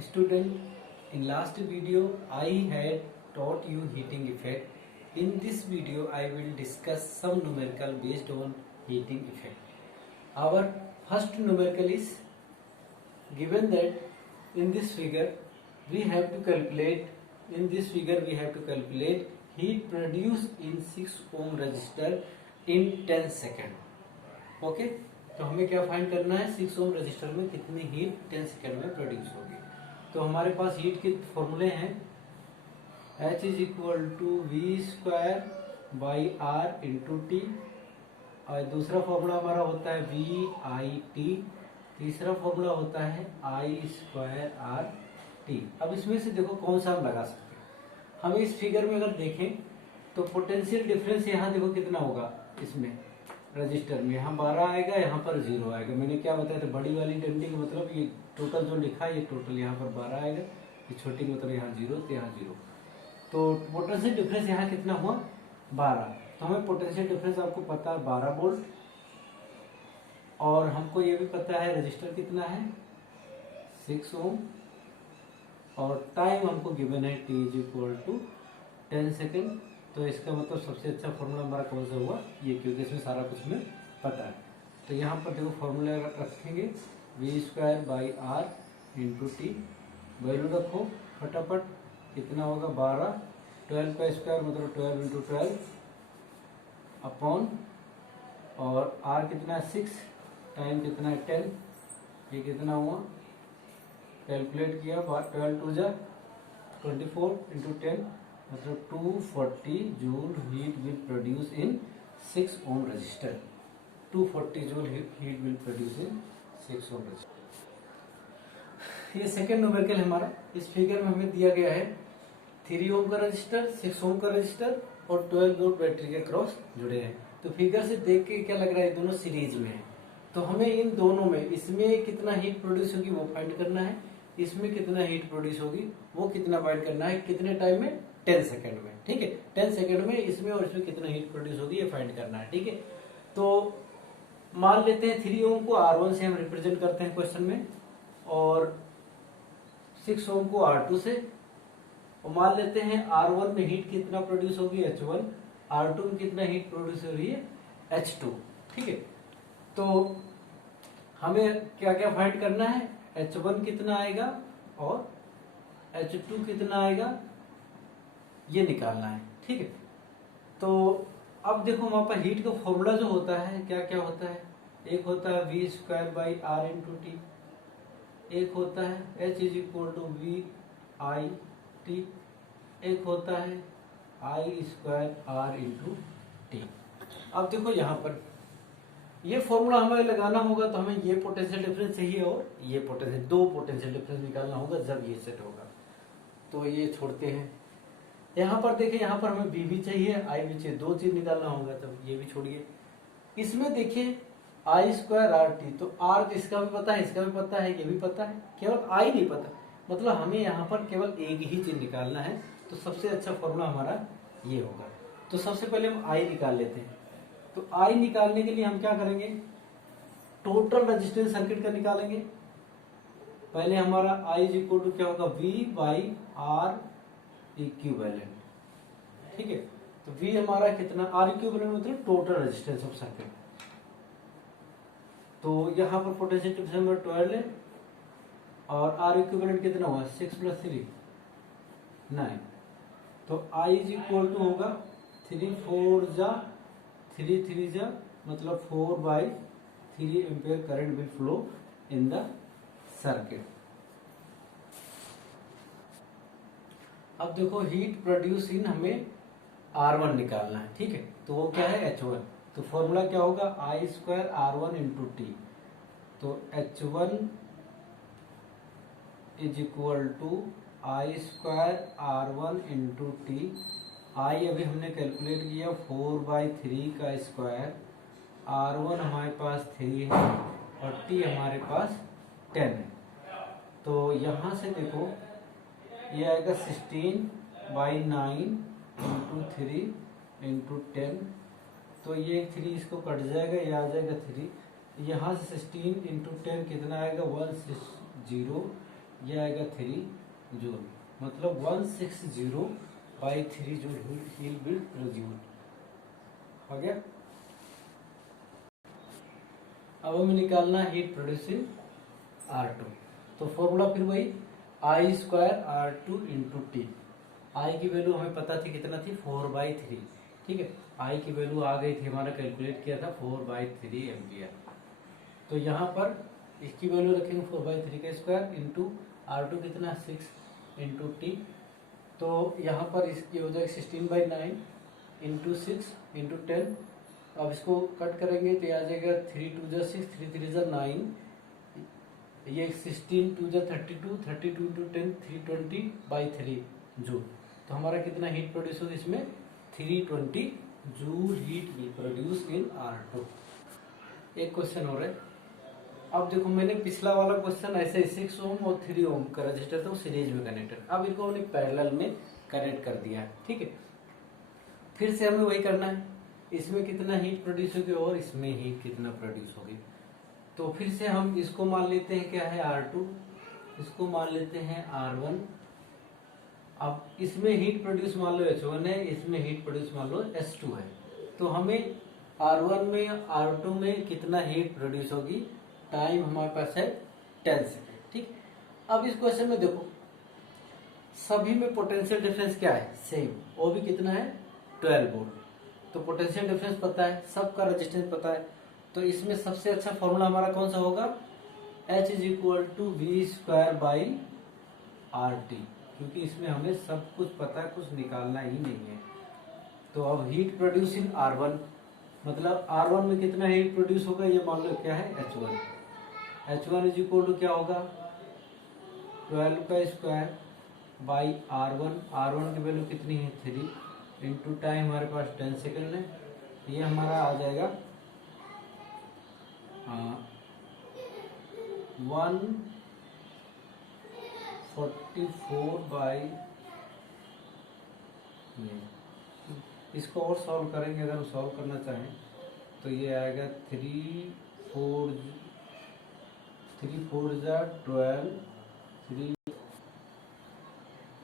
Student, in last video I had taught you heating effect. In this video I will discuss some numerical based on heating effect. Our first numerical is given that in this figure we have to calculate heat produced in 6 ohm resistor in 10 second. Okay, तो हमें क्या find करना है, 6 ohm register में कितनी heat 10 second में produce होगी. तो हमारे पास हीट के फॉर्मूले हैं H is equal to V square by R into T, और दूसरा फॉर्मूला हमारा होता है वी आई टी, तीसरा फॉर्मूला होता है आई स्क्वायर आर टी. अब इसमें से देखो कौन सा हम लगा सकते हैं. हमें इस फिगर में अगर देखें तो पोटेंशियल डिफरेंस यहाँ देखो कितना होगा, इसमें रजिस्टर में यहाँ 12 आएगा, यहाँ पर 0 आएगा. मैंने क्या बताया था, बड़ी वाली डंडी का मतलब ये टोटल जो लिखा है ये टोटल यहाँ पर 12 आएगा, ये छोटी मतलब यहाँ 0 तो यहाँ 0. तो पोटेंशियल डिफरेंस यहाँ कितना हुआ 12. तो हमें पोटेंशियल डिफरेंस आपको पता है 12 वोल्ट, और हमको ये भी पता है रजिस्टर कितना है 6 ओम, और टाइम हमको गिवन है t is equal to 10 second. तो इसका मतलब सबसे अच्छा फॉर्मूला हमारा कौन सा हुआ ये, क्योंकि इसमें सारा कुछ हमें पता है. तो यहाँ पर देखो फॉर्मूला रखेंगे V square by R into T, value रखो फटाफट, कितना होगा 12, 12 का स्क्वायर मतलब 12 इंटू 12 अपॉन, और आर कितना है 6, टाइम कितना है 10, ये कितना हुआ कैलकुलेट किया 12 टू जा 24 इंटू 10 मतलब 240 joule heat will produce in 6 ohm resistor. 240 joule heat will produce in 6 ohm resistor. ये सेकेंड न्यूमेरिकल हमारा. इस फिगर में हमें दिया गया है 3 ओम का रजिस्टर, 6 ओम का रजिस्टर और 12 वोल्ट बैटरी के क्रॉस जुड़े हैं. तो फिगर से देख के क्या लग रहा है, दोनों सीरीज में है. तो हमें इन दोनों में, इसमें कितना हीट प्रोड्यूस होगी वो फाइंड करना है, इसमें कितना हीट प्रोड्यूस होगी वो कितना फाइंड करना है, कितने टाइम में 10 सेकेंड में. ठीक है, 10 सेकेंड में इसमें और इसमें कितना हीट प्रोड्यूस होगी ये फाइंड करना है. ठीक है, तो मान लेते हैं 3 ओम को R1 से हम रिप्रेजेंट करते हैं क्वेश्चन में, और 6 ओम को R2 से, और मान लेते हैं R1 में हीट कितना प्रोड्यूस होगी H1, R2 में कितना हीट प्रोड्यूस हो रही है H2. ठीक है, तो हमें क्या क्या फाइंड करना है, H1 कितना आएगा और H2 कितना आएगा ये निकालना है. ठीक है, तो अब देखो हमारे पास हीट का फॉर्मूला जो होता है क्या क्या होता है, एक होता है V square by R into T, एक होता है H is equal to V I T, एक होता है I square R into T. अब देखो यहाँ पर ये फॉर्मूला हमें लगाना होगा, तो हमें ये पोटेंशियल डिफरेंस चाहिए और ये पोटेंशियल, दो पोटेंशियल डिफरेंस निकालना होगा जब ये सेट होगा. तो ये छोड़ते हैं. यहाँ पर देखिए, यहाँ पर हमें बी भी चाहिए आई भी चाहिए, दो चीज निकालना होगा, तब ये भी छोड़िए. इसमें देखिए आई स्क्वायर आर टी, तो आर इसका भी पता है, इसका भी पता है, ये भी पता है, केवल आई नहीं पता. मतलब हमें यहाँ पर केवल एक ही चीज निकालना है. तो सबसे अच्छा फॉर्मूला हमारा ये होगा. तो सबसे पहले हम आई निकाल लेते हैं. तो आई निकालने के लिए हम क्या करेंगे, टोटल रेजिस्टेंस सर्किट का निकालेंगे. पहले हमारा आई इज इक्वल टू क्या होगा, वी बाई आर इक्विवेलेंट. ठीक है, तो वी हमारा कितना, आर इक्विवेलेंट मतलब टोटल रेजिस्टेंस ऑफ सर्किट. तो यहाँ पर पोटेंशियल डिफरेंस नंबर 12 है, और आर इक्विवेलेंट कितना हुआ 6 + 3 9. तो आई इज इक्वल टू होगा 3 4 जा 3 3 जा मतलब 4/3 ampere current will flow in the circuit. अब देखो हीट प्रोड्यूस इन हमें R1 निकालना है. ठीक है, तो वो क्या है H1. तो फॉर्मूला क्या होगा आई स्क्वायर R1 इंटू टी. तो H1 is equal to I square R1 into T. I अभी हमने कैलकुलेट किया 4/3 का स्क्वायर, R1 हमारे पास 3 है और T हमारे पास 10 है. तो यहाँ से देखो ये आएगा 16/9 इंटू 3 इंटू 10. तो ये 3 इसको कट जाएगा, ये आ जाएगा 3. यहाँ से 16 इंटू 10 कितना आएगा 160 ये आएगा 3 जूल, मतलब 160/3 जूल हीट विल प्रोड्यूस। हो गया। अब हमें निकालना हीट प्रोड्यूसिंग R2। तो फॉर्मूला फिर वही I² R2 इंटू टी। आई की वैल्यू हमें पता थी, कितना थी 4/3। ठीक है, आई की वैल्यू आ गई थी, हमारा कैलकुलेट किया था 4/3 एम्पियर। तो यहाँ पर इसकी वैल्यू रखेंगे 4/3 का स्क्वायर इंटू R2 कितना 6 इंटू टी। तो यहाँ पर इसकी हो जाएगी 16/9 इंटू 6 इंटू 10। अब इसको कट करेंगे तो आ जाएगा 3 2 जा 6, 3 3 जा 9, ये 16 2 जा 32, 32 इंटू 10 320/3 जूल। तो हमारा कितना हीट प्रोड्यूस होगा इसमें 320 joule heat will produce in R2। एक क्वेश्चन हो रहा है। अब देखो मैंने पिछला वाला क्वेश्चन ऐसे 6 ओम और 3 ओम का रजिस्टर था वो सीरीज में कनेक्टेड, अब इनको हमने पैरेलल में कनेक्ट कर दिया है। ठीक है, फिर से हमें वही करना है, इसमें कितना हीट प्रोड्यूस होगी और इसमें हीट कितना प्रोड्यूस होगी। तो फिर से हम इसको मान लेते हैं क्या है R2, इसको मान लेते हैं R1। अब इसमें हीट प्रोड्यूस मान लो H1 है, इसमें हीट प्रोड्यूस मान लो H2 है। तो हमें R1 में R2 में कितना हीट प्रोड्यूस होगी, टाइम हमारे पास है 10 सेकेंड। ठीक, अब इस क्वेश्चन में देखो सभी में पोटेंशियल डिफरेंस क्या है सेम, वो भी कितना है 12 वोल्ट। तो पोटेंशियल डिफरेंस पता है, सबका रेजिस्टेंस पता है। तो इसमें सबसे अच्छा फॉर्मूला हमारा कौन सा होगा, H = V²/RT, क्योंकि इसमें हमें सब कुछ पता है, कुछ निकालना ही नहीं है। तो अब हीट प्रोड्यूस इन R1, मतलब R1 में कितना हीट प्रोड्यूस होगा, ये मान लो क्या है H1। H1 = क्या होगा 12² R1 की वैल्यू कितनी है 3 इंटू टाइम हमारे पास 10 सेकेंड है, ये हमारा आ जाएगा 144 इसको और सॉल्व करेंगे, अगर हम सॉल्व करना चाहें तो ये आएगा 3 4 जा 12 3।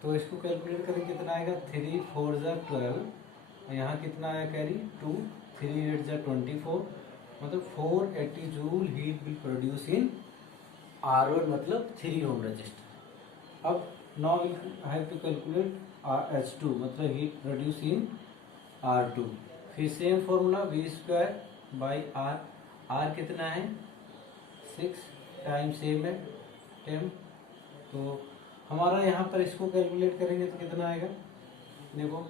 तो इसको कैलकुलेट करें कितना आएगा 3 4 जा 12, यहाँ कितना आया कैरी 2, 3 8 जा 24, मतलब 480 joule heat will produce in R1, मतलब 3 ओम रजिस्टर। अब now we have to calculate H2, मतलब हीट प्रोड्यूस इन R2। फिर सेम फॉर्मूला V²/R, R कितना है 6, टाइम सेम है 10। तो हमारा यहाँ पर इसको कैलकुलेट करेंगे तो कितना आएगा, देखो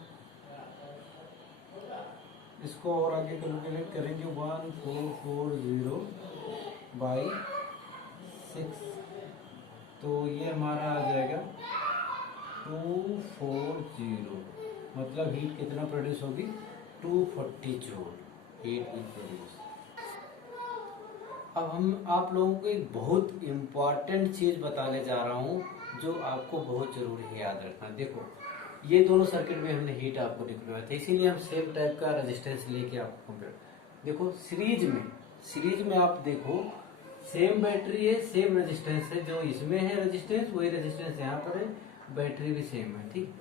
इसको और आगे कैलकुलेट करेंगे 1440/6, तो ये हमारा आ जाएगा 240, मतलब हीट कितना प्रोड्यूस होगी 240 जूल हीट विल प्रोड्यूस। अब हम आप लोगों को एक बहुत इम्पॉर्टेंट चीज बताने जा रहा हूँ जो आपको बहुत जरूरी है याद रखना। देखो ये दोनों सर्किट में हमने हीट आपको दिखवाया था, इसीलिए हम सेम टाइप का रेजिस्टेंस लेके आपको कंपेयर। देखो सीरीज में आप देखो सेम बैटरी है, सेम रेजिस्टेंस है, जो इसमें है रेजिस्टेंस वही रेजिस्टेंस यहाँ पर है, बैटरी भी सेम है। ठीक,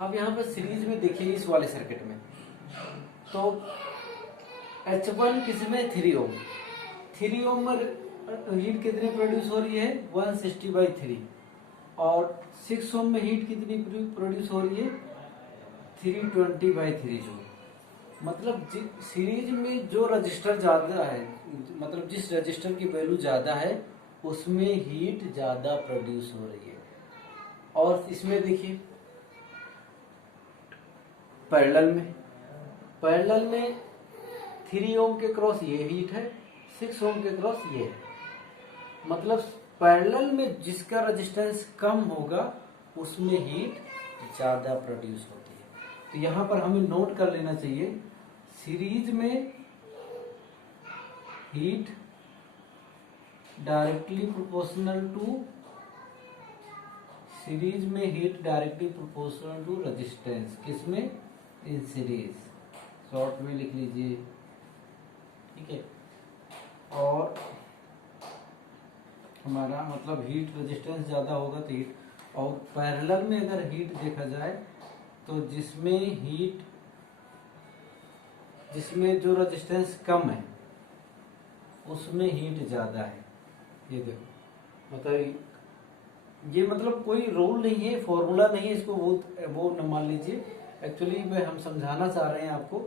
अब यहाँ पर सीरीज में देखिए इस वाले सर्किट में तो H1 किसमें 3 ओम, 3 ओम में हीट कितनी प्रोड्यूस हो रही है 160/3, और 6 ओम में हीट कितनी प्रोड्यूस हो रही है 320/3 जूल। मतलब सीरीज में जो रजिस्टर ज्यादा है, मतलब जिस रजिस्टर की वैल्यू ज्यादा है उसमें हीट ज्यादा प्रोड्यूस हो रही है। और इसमें देखिए पैरेलल में 3 ओम के क्रॉस ये हीट है, 6 ओम के क्रॉस ये है, मतलब पैरेलल में जिसका रेजिस्टेंस कम होगा उसमें हीट ज्यादा प्रोड्यूस होती है। तो यहाँ पर हमें नोट कर लेना चाहिए सीरीज में heat directly proportional to resistance, किसमें इन सीरीज, शॉर्ट में लिख लीजिए। ठीक है, और हमारा मतलब हीट रेजिस्टेंस ज़्यादा होगा तो हीट, और पैरेलल में अगर हीट देखा जाए तो जिसमें जो रेजिस्टेंस कम है उसमें हीट ज़्यादा है। ये देखो मतलब ये मतलब कोई रूल नहीं है, फॉर्मूला नहीं है, इसको वो न मान लीजिए। एक्चुअली में हम समझाना चाह रहे हैं आपको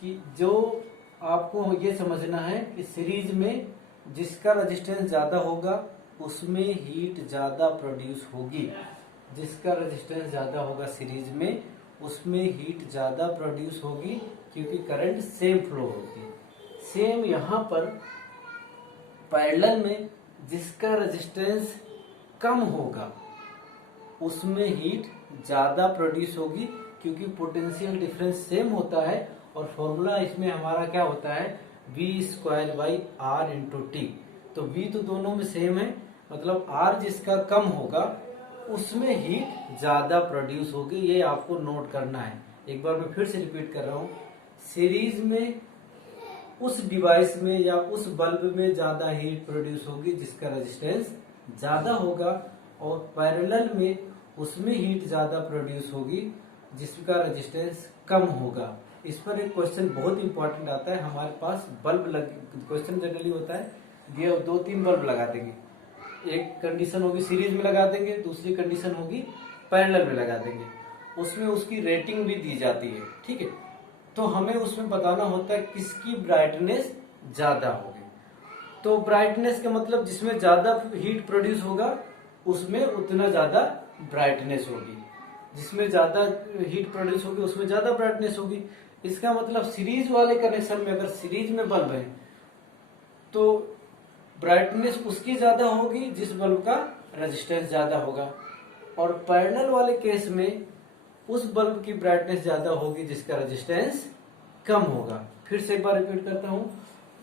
कि जो आपको ये समझना है कि सीरीज में जिसका रेजिस्टेंस ज़्यादा होगा उसमें हीट ज़्यादा प्रोड्यूस होगी। जिसका रेजिस्टेंस ज़्यादा होगा सीरीज में उसमें हीट ज़्यादा प्रोड्यूस होगी, क्योंकि करंट सेम फ्लो होगी। सेम यहाँ पर पैरेलल में जिसका रेजिस्टेंस कम होगा उसमें हीट ज़्यादा प्रोड्यूस होगी, क्योंकि पोटेंशियल डिफरेंस सेम होता है। और फॉर्मूला इसमें हमारा क्या होता है, V²/R×T। तो V तो दोनों में सेम है, मतलब R जिसका कम होगा उसमें हीट ज़्यादा प्रोड्यूस होगी। ये आपको नोट करना है। एक बार मैं फिर से रिपीट कर रहा हूँ, सीरीज में उस डिवाइस में या उस बल्ब में ज़्यादा हीट प्रोड्यूस होगी जिसका रेजिस्टेंस ज़्यादा होगा, और पैरेलल में उसमें हीट ज़्यादा प्रोड्यूस होगी जिसका रेजिस्टेंस कम होगा। इस पर एक क्वेश्चन बहुत इंपॉर्टेंट आता है हमारे पास। बल्ब क्वेश्चन जनरली होता है, ये 2-3 बल्ब लगा देंगे, एक कंडीशन होगी सीरीज में लगा देंगे, दूसरी कंडीशन होगी पैरेलल में लगा देंगे, उसमें उसकी रेटिंग भी दी जाती है। ठीक है, तो हमें उसमें बताना होता है किसकी ब्राइटनेस ज्यादा होगी। तो ब्राइटनेस का मतलब जिसमें ज्यादा हीट प्रोड्यूस होगा उसमें उतना ज्यादा ब्राइटनेस होगी, जिसमें ज्यादा हीट प्रोड्यूस होगी उसमें ज्यादा ब्राइटनेस होगी। इसका मतलब सीरीज वाले कनेक्शन में अगर सीरीज में बल्ब है तो ब्राइटनेस उसकी ज्यादा होगी जिस बल्ब का रेजिस्टेंस ज्यादा होगा, और पैरेलल वाले केस में उस बल्ब की ब्राइटनेस ज्यादा होगी जिसका रेजिस्टेंस कम होगा। फिर से एक बार रिपीट करता हूं,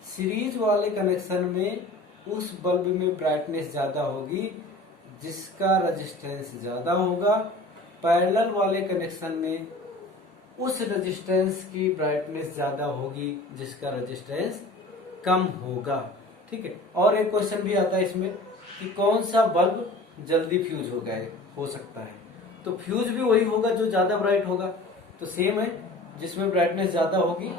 सीरीज वाले कनेक्शन में उस बल्ब में ब्राइटनेस ज्यादा होगी जिसका रेजिस्टेंस ज्यादा होगा, पैरेलल वाले कनेक्शन में उस रेजिस्टेंस की ब्राइटनेस ज्यादा होगी जिसका रेजिस्टेंस कम होगा। ठीक है, और एक क्वेश्चन भी आता है इसमें कि कौन सा बल्ब जल्दी फ्यूज हो सकता है। तो फ्यूज भी वही होगा जो ज्यादा ब्राइट होगा। तो सेम है, जिसमें ब्राइटनेस ज्यादा होगी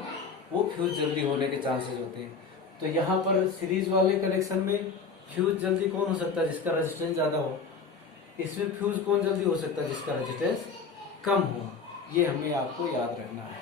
वो फ्यूज जल्दी होने के चांसेस होते हैं। तो यहाँ पर सीरीज वाले कनेक्शन में फ्यूज जल्दी कौन हो सकता है, जिसका रेजिस्टेंस ज्यादा हो। इसमें फ्यूज कौन जल्दी हो सकता है, जिसका रेजिस्टेंस कम हो। ये हमें आपको याद रखना है।